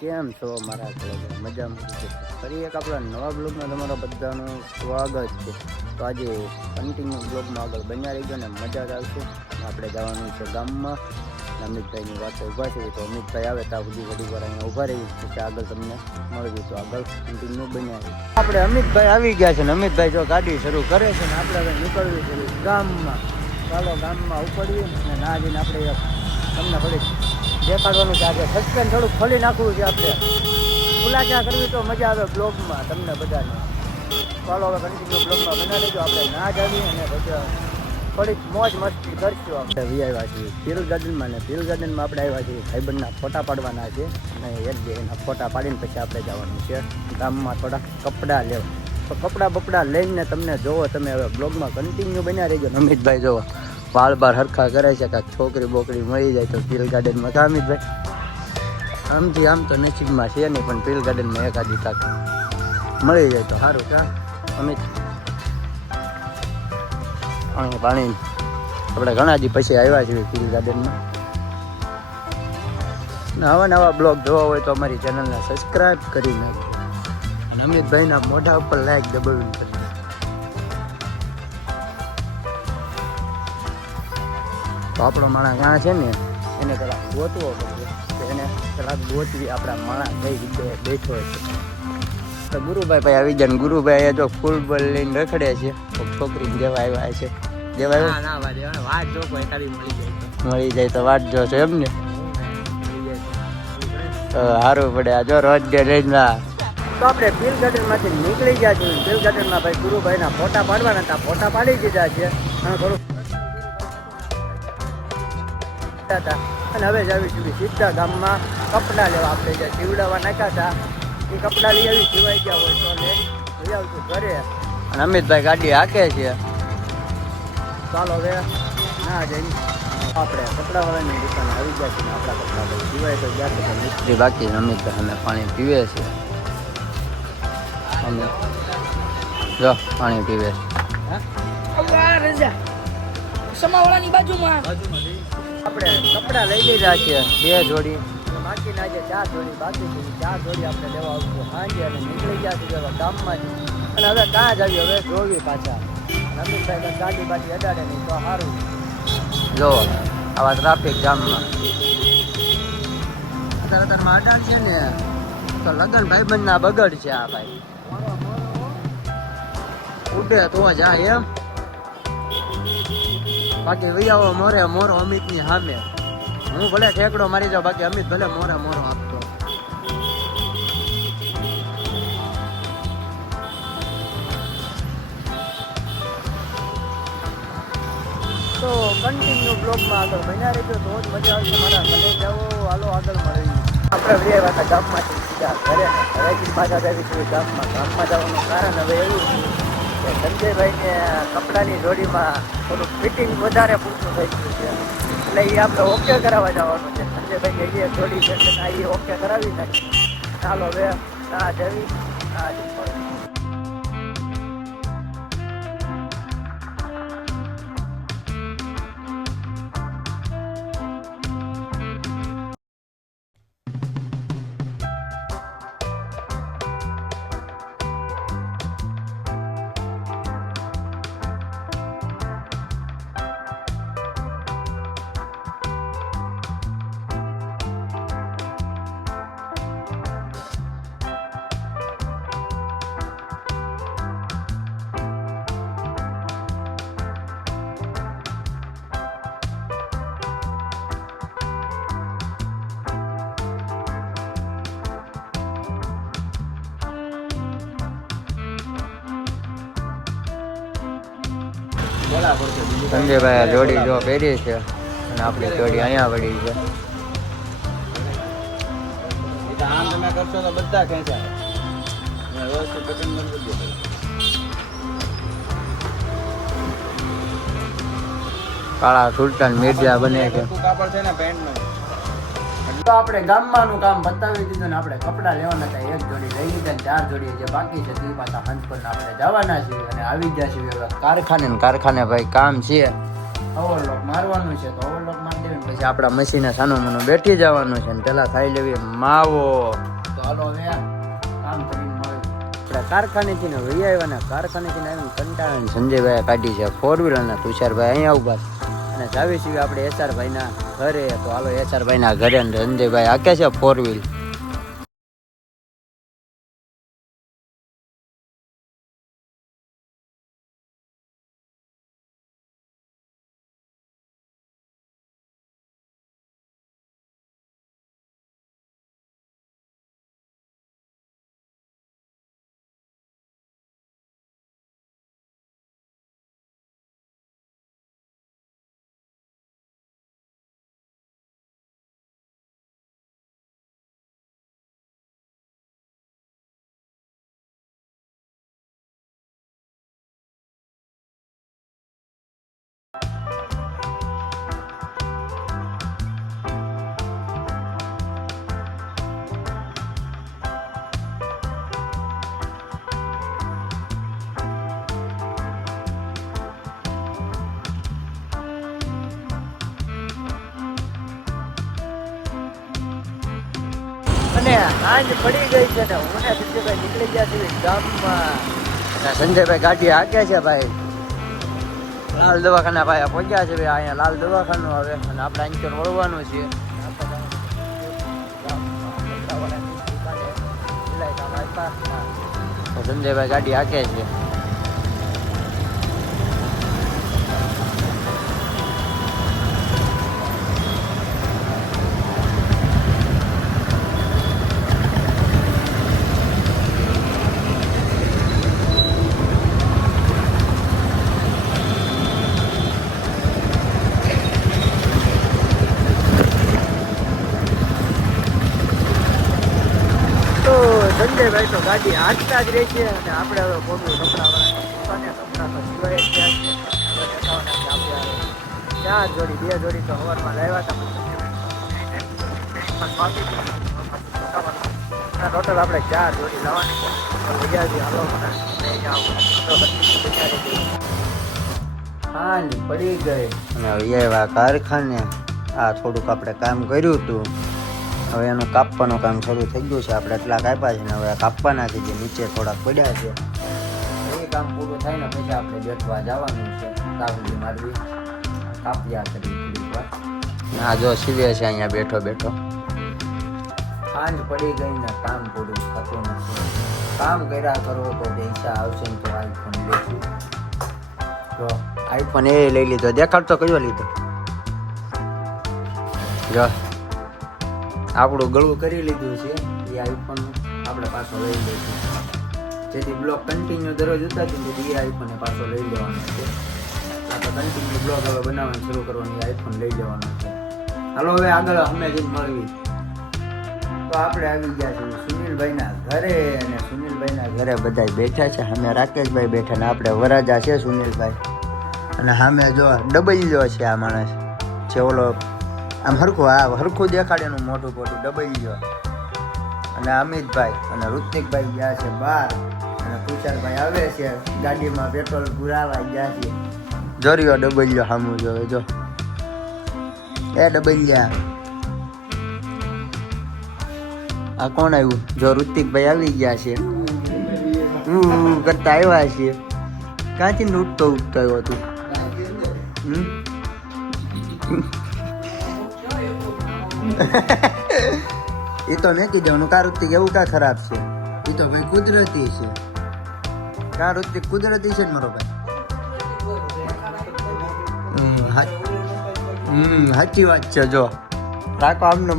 કેમ છો મારા કલેજા મજામાં ફરી એક આપણા નવા બ્લોગમાં તમારા બધાનું સ્વાગત છે. તો આજે કન્ટિન્યુ બ્લોગમાં આગળ બન્યા રહીજો ને મજા જ આવશે. આપણે જવાનું છે ગામમાં. અમિતભાઈની વાતો ઊભા છે. તો અમિતભાઈ આવે ત્યાં સુધી ઘડી વાર અહીંયા ઊભા રહી પછી આગળ તમને મળવી તો આગળ કન્ટિન્યુ બન્યા રહી આપણે અમિતભાઈ આવી ગયા છે ને. અમિતભાઈ જો ગાડી શરૂ કરે છે ને, આપણે હવે નીકળવી છે ગામમાં. ચાલો ગામમાં ઉપડીએ ને ના જઈને આપણે તમને થોડીક દેખાડવાનું છે આજે. સસ્પેન્સ થોડુંક ખોલી નાખવું છે આપણે. ખુલાસા કરવી તો મજા આવે બ્લોગમાં તમને બધાને. ચાલો હવે કન્ટિન્યુ બ્લોગમાં બના લેજો આપણે ના જ આવી અને પછી થોડીક મોજ મસ્તી કરશું આપણે. વી આવ્યા છીએ પીલ ગાર્ડનમાં ને પીલ ગાર્ડનમાં આપણે આવ્યા છીએ ભાઈબંધના ફોટા પાડવાના છે. અને એક બે એના ફોટા પાડીને પછી આપણે જવાનું છે ગામમાં થોડા કપડાં લેવા. તો કપડાં બપડા લઈને તમને જોવો, તમે હવે બ્લોગમાં કન્ટિન્યુ બન્યા રહેજો. અમિતભાઈ જોવો. વાળ બાર હરખા કરે છે કાંઈક છોકરી બોકરી મળી જાય તો પીલ ગાર્ડનમાં કા અમિતભાઈ આમથી આમ તો નસીબમાં છે નહીં, પણ પીલ ગાર્ડનમાં એકાદી કાંક મળી જાય તો સારું કા અમિત પાણી પાણી આપણે ઘણા દી પછી આવ્યા છીએ પીલ ગાર્ડનમાં. નવા નવા બ્લોગ જોવા હોય તો અમારી ચેનલને સબસ્ક્રાઈબ કરી નાખજો. અને અમિતભાઈના મોઢા ઉપર લાઈક દબાવીને કરી તો આપણો માણસ ક્યાં છે ને એને પેલા ગોતવો પડશે તો એને પેલા ગોતવી આપણા માણસ કઈ રીતે બેઠો છે. તો ગુરુભાઈ ભાઈ આવી જાય ને ગુરુભાઈ જો ફૂલ બોલ લઈને રખડે છે. કોક છોકરીને જેવા આવ્યા છે. જેવા મળી જાય તો. મળી જાય તો વાટ જોશો એમ ને? સારું પડે. આ જો રોજ ડે લઈને. તો આપણે બિલ ગાર્ડનમાંથી નીકળી ગયા છીએ. બિલ ગાર્ડનમાં ભાઈ ગુરુભાઈના ફોટા પાડવાના હતા. ફોટા પાડી દીધા છે. અને થોડુંક હતા. અને હવે જ આવી છીએ સીધા ગામમાં કપડાં લેવા આપણે જે સીવડાવવા નાખ્યા હતા એ કપડાં લઈ આવી સીવાઈ ગયા હોય તો લે. લઈ આવતું ઘરે. અને અમિતભાઈ ગાડી હાકે છે. ચાલો હવે ના જઈને આપણે કપડાવાળાની દુકાને આવી ગયા છે આપણા કપડાં સિવાય તો ગયા મિસ્ત્રી બાકી અમિતભાઈ અમે પાણી પીવે છે. અમે જો પાણી પીવે છે. અલ્લાહ રજા. બાજુમાં. આપણે કપડાં લઈ લીધા છે, બે જોડી. બાકીના જે ચાર જોડી, બાકી છે ચાર જોડી આપણે લેવા આવશું. સાંજે અને નીકળી ગયા છે હવે ગામમાં અને હવે કાં જ આવી, હવે જોવી પાછા. અમિતભાઈ ગાડી બાજી અડાડે નહીં, તો સારું જો આવા ટ્રાફિક જામમાં. અત્યારે અત્યારમાં અડાડ છે ને, તો લગન ભાઈબંધના બગડ છે આ ભાઈ. ઉડે તો જાય એમ. બાકી વૈયાઓ મોરે, મોરો અમિતની સામે. હું ભલે ઠેકડો મારી જાઉં, બાકી અમિત ભલે મોરે, મોરો આપતો. તો કન્ટિન્યુ બ્લોગમાં આગળ બન્યા રહેજો, તો જ મજા આવશે મારા ઘરે જાઓ હાલો, આગળ મળી આપણે વૈયા હતા ગામમાંથી સીધા ઘરે. હવેથી પાછા આવી છીએ ગામમાં. ગામમાં જવાનું કારણ હવે એવું છે સંજયભાઈને કપડાની જોડીમાં થોડુંક ફિટિંગ વધારે પૂરતું થઈ ગયું છે. એટલે એ આપણે ઓકે કરાવવા જવાનું છે. સંજયભાઈ એ જોડી છે એ ઓકે કરાવી નાખી. ચાલો હવે ના જવી. ના સંજયભાઈ આ જોડી જો પહેરી છે અને આપણી જોડી અહીંયા પડી છે. કાળા સુલતાન મિર્જા બને છે. કાપડ છે ને પેન્ટનું તો આપણે ગામમાંનું કામ બતાવી દીધું ને આપણે કપડાં લેવાના હતા, એક જોડી લઈ લીધા ને ચાર જોડી જે બાકી છે, તે પાછા હંસપરના આપણે જવાના છીએ અને આવી ગયા છીએ કારખાને કારખાને ભાઈ કામ છે. ઓવરલોક મારવાનું છે તો ઓવરલોક મારી દેવી પછી આપણા મશીને સાનું મનું બેઠી જવાનું છે ને પેલા ખાઈ લેવી માવો. તો હાલો કામ કરીને આપણે કારખાનેથી ને વહી આવ્યા ને કારખાનેથી ને આવીને કંટાળા સંજયભાઈ કાઢી છે ફોર વ્હીલર ને તુષારભાઈ અહીંયા ઊભા છે. અને જાવી છીએ આપણે એસઆરભાઈના ઘરે. તો હાલો એસઆરભાઈના ઘરે ને સંજયભાઈ આકે છે? ફોર વ્હીલ આજ પડી ગઈ છે ને, હું સંજયભાઈ નીકળી ગયા છીએ ગામમાં. સંજયભાઈ ગાડી હાકે છે ભાઈ. લાલ દવાખાના ભાઈ પહોંચ્યા છે ભાઈ, અહીંયા લાલ દવાખાનું આવે. અને આપણે અહીંથી વળવાનું છે. સંજયભાઈ ગાડી હાકે છે. ગાડી હાંકતા જ રહેશે અને આપણે હવે ખોટું કપડાં છે. છે ચાર જોડી, બે જોડી તો હવારમાં લાવ્યા હતા. ટોટલ આપણે ચાર જોડી લાવવાની છે. હાંજ પડી ગઈ. અને એવા કારખાને આ થોડુંક આપણે કામ કર્યું હતું. હવે એનું કાપવાનું કામ શરૂ થઈ ગયું છે. આપણે એટલા કાપ્યા છે ને હવે કાપવાના છે, જે નીચે થોડાક પડ્યા છે. એ કામ પૂરું થાય ને પછી આપણે બેઠવા જવાનું છે. કાબુલી મારવી. કાપ્યા કરી હા જો સીવે છે અહીંયા બેઠો બેઠો. સાંજ પડી ગઈ ને કામ પૂરું થતું નથી. કામ કર્યા કરો તો પૈસા આવશે ને તો આઈફોન લેશું જો આઈફોન એ લઈ લીધો. દેખાડ તો કયો લીધો? જો. આપણું ગળું કરી લીધું છે, એ આઈફોન આપણે પાછો લઈ લઈશું. જેથી બ્લોગ કન્ટિન્યુ દરરોજ ઉતારતી ને એ આઈફોન પાછો લઈ લેવાનો છે. આપણે કન્ટિન્યુ બ્લોગ હવે બનાવવાનું શરૂ કરવાની આઈફોન લઈ લેવાનો છે. હાલો, હવે આગળ અમે જ મળવી તો આપણે આવી ગયા છીએ સુનિલભાઈના ઘરે, અને સુનિલભાઈના ઘરે બધા બેઠા છે. અમે રાકેશભાઈ બેઠા ને આપણે વરાજા છે સુનિલભાઈ. અને સામે જો ડબલ્યો છે આ માણસ. છે ઓલો આમ હરખું હા હરખું દેખાડેનું મોટું મોટું ગયો અને અમિતભાઈ અને ઋત્વિકભાઈ ગયા છે બહાર. અને તુષારભાઈ આવે છે, ગાડીમાં પેટ્રોલ પુરાવા ગયા છે. જોરિયો ડબલ્યો સામું જોવે જો, એ ડબલ્યા આ કોણ આવ્યું? જો ઋત્વિકભાઈ આવી ગયા છે. હું કરતા આવ્યા છે. ક્યાંથી ઉઠતો ઉઠતો આવ્યો તું? હમ? એ તો મેં કીધું કા ઋતિક એવું કા ખરાબ છે? એ તો ભાઈ કુદરતી છે. કા ઋતિક કુદરતી છે ને મારો ભાઈ? હમ સાચી વાત છે, જો. રાખો આમને